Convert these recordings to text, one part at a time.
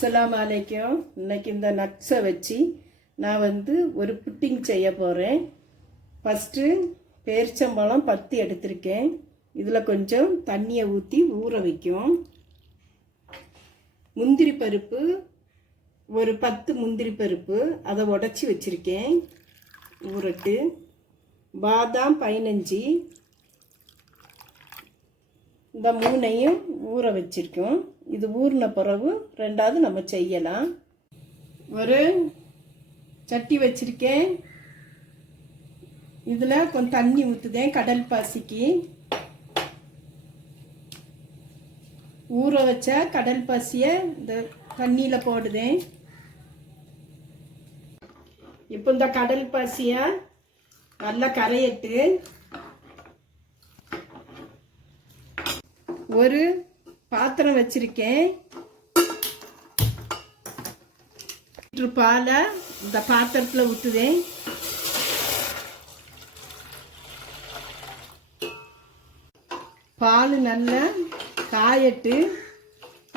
அஸ்ஸலாமு அலைக்கும். இன்னைக்கு இந்த நட்ஸை வச்சு நான் ஒரு புட்டிங் செய்ய போகிறேன். ஃபஸ்ட்டு பேரிச்சம்பழம் 10 எடுத்திருக்கேன். இதில் கொஞ்சம் தண்ணியை ஊற்றி ஊற வைக்கும். முந்திரி பருப்பு ஒரு 10 முந்திரி பருப்பு அதை உடச்சி வச்சுருக்கேன் ஊறட்டு. பாதாம் 15, இந்த 3ஐயும் ஊற வச்சிருக்கோம். இது ஊறின பிறகு ரெண்டாவது நம்ம செய்யலாம். ஒரு சட்டி வச்சிருக்கேன். இதில் கொஞ்சம் தண்ணி ஊற்றுதேன். கடல் பாசிக்கு ஊற வச்ச கடல் பாசியை இந்த தண்ணியில் போடுதேன். இப்போ இந்த கடல் பாசியை நல்லா கரையிட்டு ஒரு பாத்திரம் வச்சிருக்கேன். பாலை இந்த பாத்திரத்தில் ஊற்றுதேன். பால் நல்லா காயட்டு.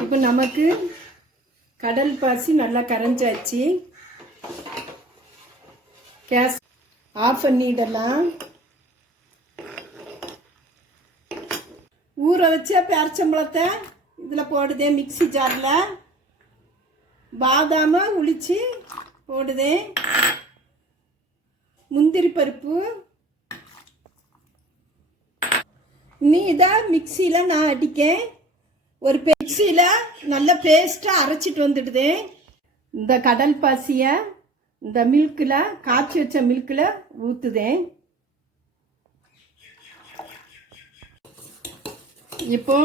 இப்போ நமக்கு கடல் பாசி நல்லா கரைஞ்சாச்சு. கேஸ் ஆஃப் பண்ணிடலாம். ஊற வச்ச பேரிச்சம்பழத்தை இதில் போடுதேன். மிக்ஸி ஜாரில் பாதாமை உளிச்சு போடுதேன். முந்திரி பருப்பு நீ இதை மிக்சியில் நான் அடிக்கேன். ஒரு மிக்சியில் நல்ல பேஸ்ட்டாக அரைச்சிட்டு வந்துடுதேன். இந்த கடல் பாசியை இந்த மில்கில் காய்ச்சி வச்ச மில்கில் ஊற்றுதேன். இப்போ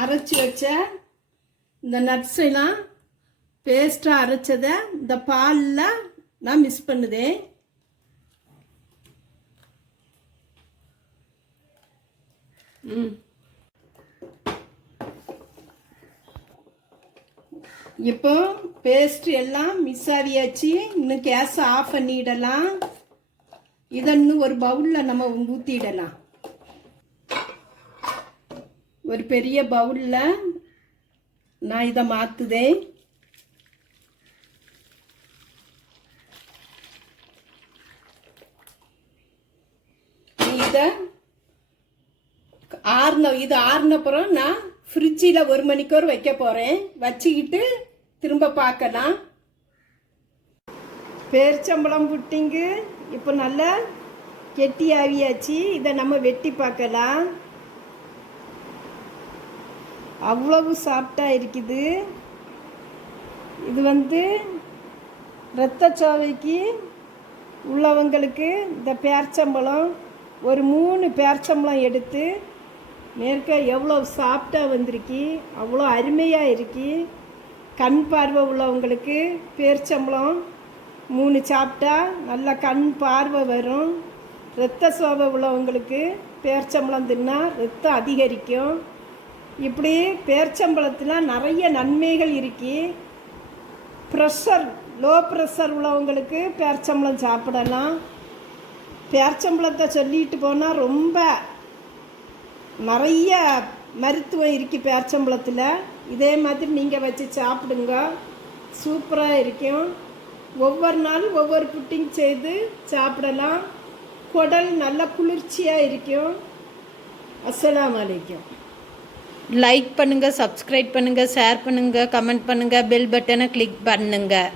அரைச்சி வச்ச இந்த நட்ஸ் எல்லாம் பேஸ்ட்டாக அரைச்சதை இந்த பாலில் நான் மிக்ஸ் பண்ணுதேன். இப்போ பேஸ்ட் எல்லாம் மிக்ஸ் ஆகியாச்சு. இன்னும் கேஸை ஆஃப் பண்ணிடலாம். இதை இன்னும் ஒரு பவுலில் நம்ம ஊற்றிடலாம். ஒரு பெரிய பவுலில் நான் இதை மாற்றுதேன். இது ஆறுனப்புறம் நான் ஃப்ரிட்ஜில் 1 மணிக்கூர் வைக்க போகிறேன். வச்சுக்கிட்டு திரும்ப பார்க்கலாம். பேரிச்சம்பழம் புட்டிங்கு இப்போ நல்லா கெட்டி ஆவியாச்சு. இதை நம்ம வெட்டி பார்க்கலாம். அவ்வளவு சாஃப்டாக இருக்குது. இது இரத்த சோகைக்கு உள்ளவங்களுக்கு இந்த பேரிச்சம்பழம் ஒரு 3 பேரிச்சம்பழம் எடுத்து மேற்க எவ்வளோ சாஃப்டாக வந்திருக்கு, அவ்வளோ அருமையாக இருக்கு. கண் பார்வை உள்ளவங்களுக்கு பேரிச்சம்பழம் 3 சாப்பிட்டா நல்லா கண் பார்வை வரும். இரத்த சோகை உள்ளவங்களுக்கு பேரிச்சம்பழம் தின்னா ரத்தம் அதிகரிக்கும். இப்படி பேரிச்சம்பழத்தில் நிறைய நன்மைகள் இருக்கு. ப்ரெஷர் லோ ப்ரெஷர் உள்ளவங்களுக்கு பேரிச்சம்பழம் சாப்பிடலாம். பேரிச்சம்பழத்தை சொல்லிட்டு போனால் ரொம்ப நிறைய மருத்துவம் இருக்குது பேரிச்சம்பழத்தில். இதே மாதிரி நீங்கள் வச்சு சாப்பிடுங்க, சூப்பராக இருக்கும். ஒவ்வொரு நாளும் ஒவ்வொரு புட்டிங் செய்து சாப்பிடலாம். குடல் நல்ல குளிர்ச்சியாக இருக்கும். அஸ்ஸலாமு அலைக்கும். லைக் பண்ணுங்கள், சப்ஸ்கிரைப் பண்ணுங்கள், ஷேர் பண்ணுங்கள், கமெண்ட் பண்ணுங்கள், பெல் பட்டனை கிளிக் பண்ணுங்கள்.